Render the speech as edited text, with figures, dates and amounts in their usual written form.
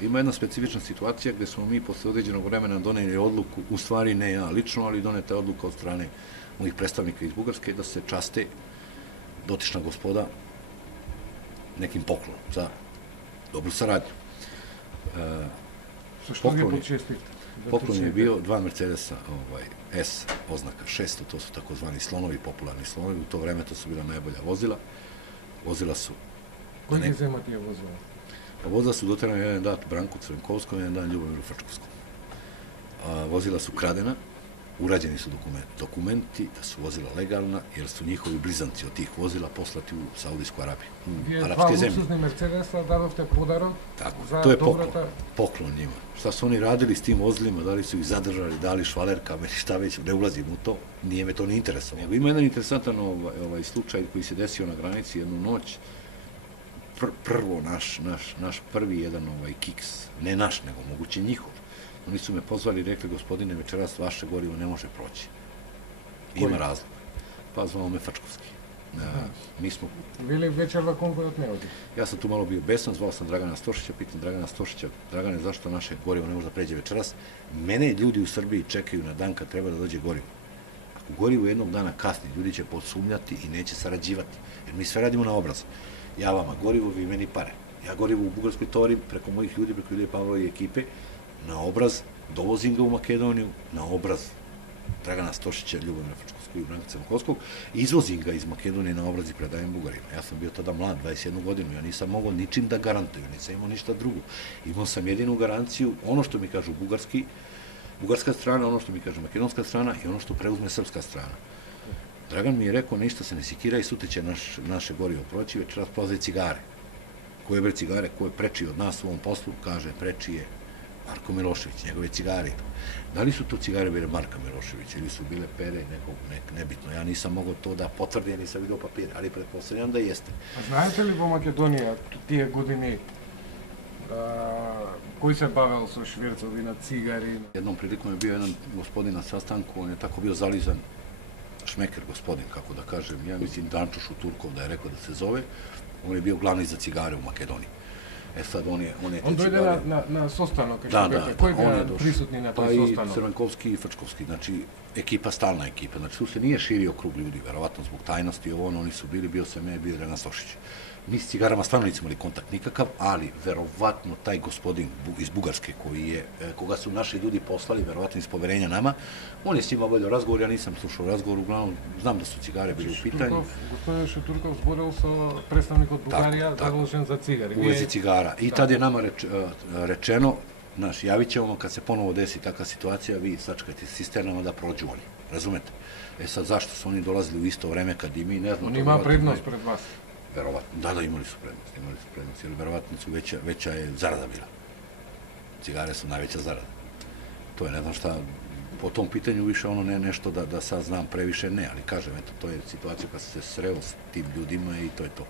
Ima jedna specifična situacija gde smo mi posle određenog vremena doneli odluku, u stvari ne ja lično, ali doneta je odluka od strane mojih predstavnika iz Bugarske da se časte dotična gospoda nekim poklonom za dobru saradnju. Poklon je bio 2 Mercedesa S oznaka 600, to su takozvani slonovi, popularni slonovi, u to vreme to su bila najbolja vozila. Vozila su... Koji je zema ti je vozila? Vozila su doterana jedan dan Branku Crvenkovskom, jedan dan Ljubomiru Frčkovskom. Vozila su kradena, urađeni su dokumenti da su vozila legalna, jer su njihovi blizanci od tih vozila poslati u Saudijsku Arabiju, u arapske zemlje. Dva luksuzni Mercedesa dadovte podarok. Tako, to je poklon njima. Šta su oni radili s tim vozilima, da li su ih zadržali, dali švalerkama, šta već, ne ulazim u to, nije me to ni interesovalo. Ima jedan interesantan slučaj koji se desio na granici jednu noć. Prvo, naš prvi jedan kiks, ne naš, nego moguće njihov. Oni su me pozvali i rekli, gospodine, večeras vaše gorivo ne može proći. Ima razlog. Pa zvao me Frčkovski. Mi smo... Bili večer vakom koji otmevati? Ja sam tu malo bio besan, zvao sam Dragana Stošića, pitam Dragana Stošića, Dragane, zašto naše gorivo ne može da pređe večeras? Mene ljudi u Srbiji čekaju na dan kad treba da dođe gorivo. Ako gorivo jednog dana kasni, ljudi će podsumnjati i neće sarađivati. Jer mi sve radimo na obraz. Ja vama gorivo, vi meni pare. Ja gorivo u Bugarskoj tovarim preko mojih ljudi, preko ljudi Pavlova i ekipe, na obraz, dovozim ga u Makedoniju, na obraz Dragana Stošića, Ljubomira Frčkovskog i Branka Crvenkovskog, izvozim ga iz Makedonije na obraz i predajem Bugarima. Ja sam bio tada mlad, 21 godinu, ja nisam mogao ničim da garantuju, nisam imao ništa drugo. Imao sam jedinu garanciju, ono što mi kažu bugarska strana, ono što mi kažu makedonska strana i ono što preuzme srpska strana. Dragan mi je rekao, ništa se ne sikira i sutra će naše gorivo proći, večeras prolaze cigare. Ko je bre cigare, ko je preči od nas u ovom poslu, kaže, preči je Marko Milošević, njegove cigare. Da li su to cigare bile Marka Miloševića ili su bile pere nekog, nebitno. Ja nisam mogao to da potvrdim, nisam vidio papir, ali pretpostavljam da jeste. A znate li u Makedoniji tije godine koji se bavio sa švercovina, cigari? Jednom prilikom je bio jedan gospodin na sastanku, on je tako bio zalizan, šmeker gospodin, kako da kažem, ja mislim Dančo Šuturkov da je rekao da se zove, on je bio glavni za cigare u Makedoniji. E sad on je on dojde na sostanog, koji je prisutni na tom sostanu? Pa i Crvenkovski i Frčkovski, znači ekipa, stalna ekipa, znači tu se nije širio krug ljudi, verovatno zbog tajnosti, oni su bili, bio sam ja, bio Dragan Stošić. Mi s cigarama stvarno nismo imali kontakt nikakav, ali verovatno taj gospodin iz Bugarske, koga su naši ljudi poslali, verovatno iz poverenja nama, on je s njima obavljao razgovor, ja nisam slušao razgovor, uglavnom znam da su cigare bili u pitanju. Gospodin Šuturkov zboril sa predstavnik od Bugarija zadužen za cigare. U vezi cigara. I tad je nama rečeno, javit ćemo kad se ponovo desi takva situacija, vi sačekajte cisternama da prođu oni. Razumete? E sad, zašto su oni dolazili u isto vreme kad i mi ne znamo... On ima prednost pred vas. Verovatno, da, imali su prednost, jer verovatno su veća je zarada bila. Cigare su najveća zarada. To je, ne znam šta, po tom pitanju više nešto da sad znam previše ne, ali kažem, eto, to je situacija kad sam se sreo s tim ljudima i to je to.